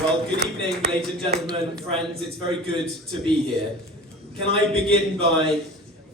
Well, good evening, ladies and gentlemen, friends. It's very good to be here. Can I begin by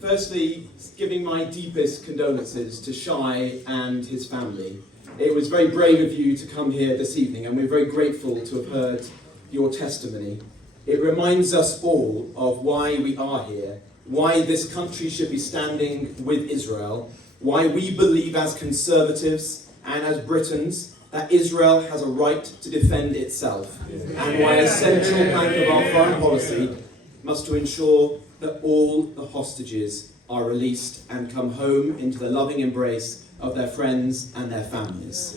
firstly giving my deepest condolences to Shai and his family. It was very brave of you to come here this evening, and we're very grateful to have heard your testimony. It reminds us all of why we are here, why this country should be standing with Israel, why we believe as conservatives and as Britons that Israel has a right to defend itself, and why a central plank of our foreign policy must to ensure that all the hostages are released and come home into the loving embrace of their friends and their families.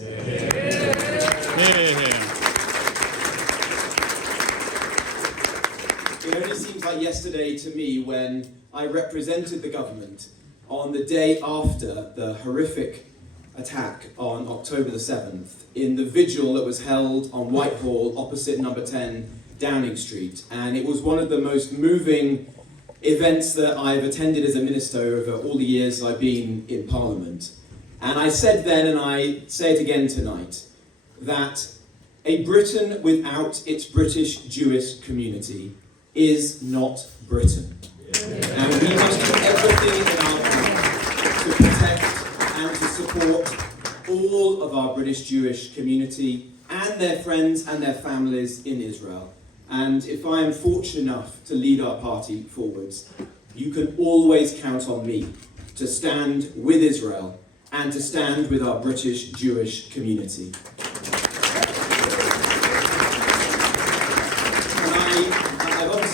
It only seems like yesterday to me when I represented the government on the day after the horrific attack on October the 7th in the vigil that was held on Whitehall opposite number 10 Downing Street. And it was one of the most moving events that I've attended as a minister over all the years I've been in Parliament. And I said then, and I say it again tonight, that a Britain without its British Jewish community is not Britain. And we must do everything in our power to protect and to support all of our British Jewish community and their friends and their families in Israel. And if I am fortunate enough to lead our party forwards, you can always count on me to stand with Israel and to stand with our British Jewish community.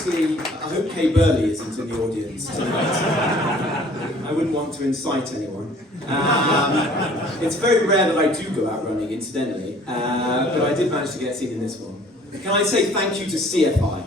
I hope Kay Burley isn't in the audience tonight. I wouldn't want to incite anyone. It's very rare that I do go out running, incidentally, but I did manage to get seen in this one. Can I say thank you to CFI?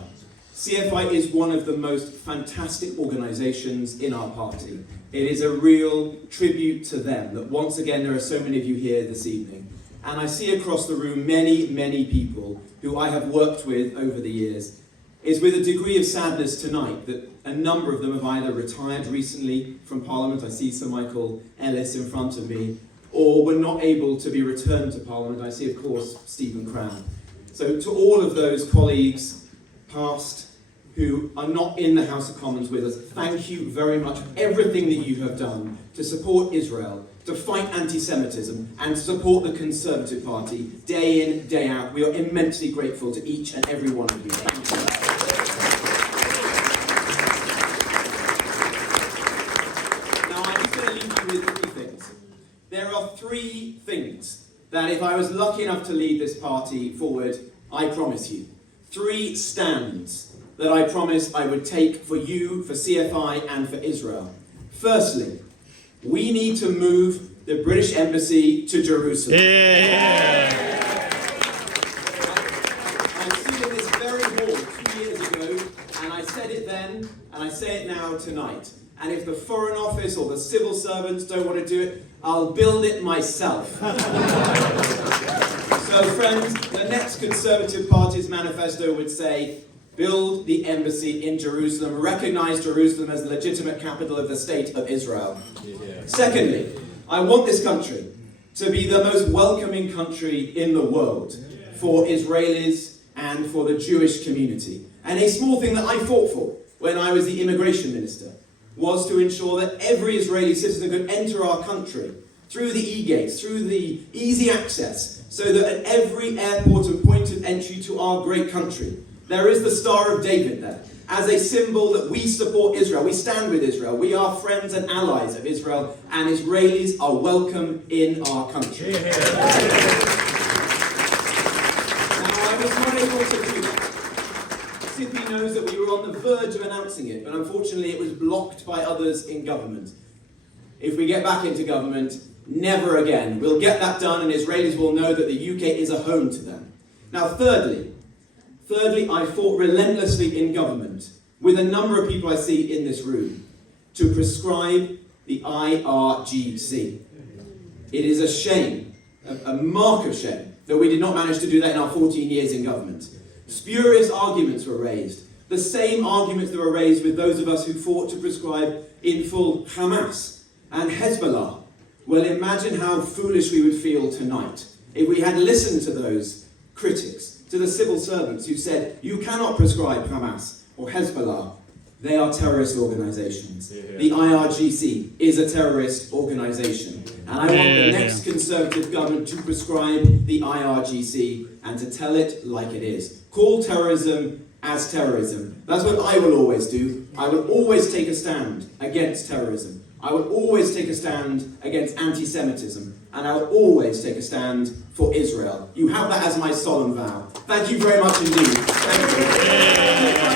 CFI is one of the most fantastic organisations in our party. It is a real tribute to them that once again there are so many of you here this evening. And I see across the room many, many people who I have worked with over the years. It's with a degree of sadness tonight that a number of them have either retired recently from Parliament, I see Sir Michael Ellis in front of me, or were not able to be returned to Parliament. I see, of course, Stephen Crown. So to all of those colleagues, past, who are not in the House of Commons with us, thank you very much for everything that you have done to support Israel, to fight anti-Semitism, and to support the Conservative Party day in, day out. We are immensely grateful to each and every one of you. Thank you. There are three things that if I was lucky enough to lead this party forward, I promise you. Three stands that I promised I would take for you, for CFI, and for Israel. Firstly, we need to move the British Embassy to Jerusalem. Yeah. I stood in this very hall 2 years ago, and I said it then, and I say it now tonight. And if the Foreign Office or the civil servants don't want to do it, I'll build it myself. So friends, the next Conservative Party's manifesto would say, build the embassy in Jerusalem, recognise Jerusalem as the legitimate capital of the state of Israel. Yeah. Secondly, I want this country to be the most welcoming country in the world for Israelis and for the Jewish community. And a small thing that I fought for when I was the immigration minister was to ensure that every Israeli citizen could enter our country through the e-gates, through the easy access, so that at every airport and point of entry to our great country, there is the Star of David there, as a symbol that we support Israel, we stand with Israel, we are friends and allies of Israel, and Israelis are welcome in our country. Yeah. Now, I was not able to do that. Sippy knows that we were on the verge of announcing it, but unfortunately it was blocked by others in government. If we get back into government, never again. We'll get that done and Israelis will know that the UK is a home to them. Now, thirdly, I fought relentlessly in government with a number of people I see in this room to prescribe the IRGC. It is a shame, a mark of shame, that we did not manage to do that in our 14 years in government. Spurious arguments were raised. The same arguments that were raised with those of us who fought to prescribe in full Hamas and Hezbollah. Well, imagine how foolish we would feel tonight if we had listened to those critics, to to the civil servants who said, you cannot prescribe Hamas or Hezbollah. They are terrorist organisations. The IRGC is a terrorist organisation. And I want the next Conservative government to prescribe the IRGC and to tell it like it is. Call terrorism as terrorism. That's what I will always do. I will always take a stand against terrorism. I will always take a stand against anti-Semitism. And I will always take a stand for Israel. You have that as my solemn vow. Thank you very much indeed. Thank you.